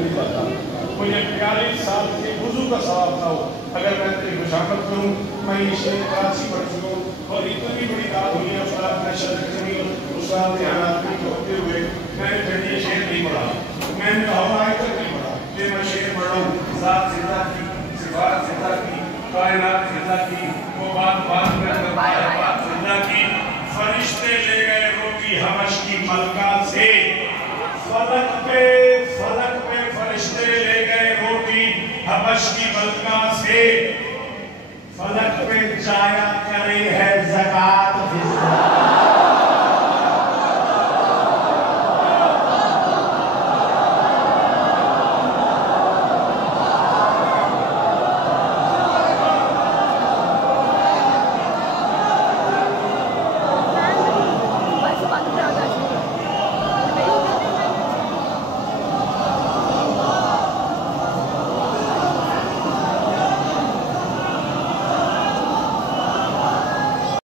नहीं पाता। मुझे 42 साल के वुज़ू का सवाब था अगर मैं तेरी खुशामद करूँ। मैं ये शेर कराची पढ़ चुका हूँ और इतनी बड़ी बात हुई है उस्ताद ने शर्त जमील उस्ताद के हालात में होते हुए मैंने फिर ये शेर नहीं पढ़ा। मैंने कहा आज तक नहीं पढ़ा कि मैं शेर पढ़ रहा हूँ। ज़ात ज़िंदा की, सिफ़ात ज़िंदा की, कायनात ज़िंदा की, वो बात में बात ज़िंदा की। फरिश्ते ले गए रोटी हबश की मलका से फलक पे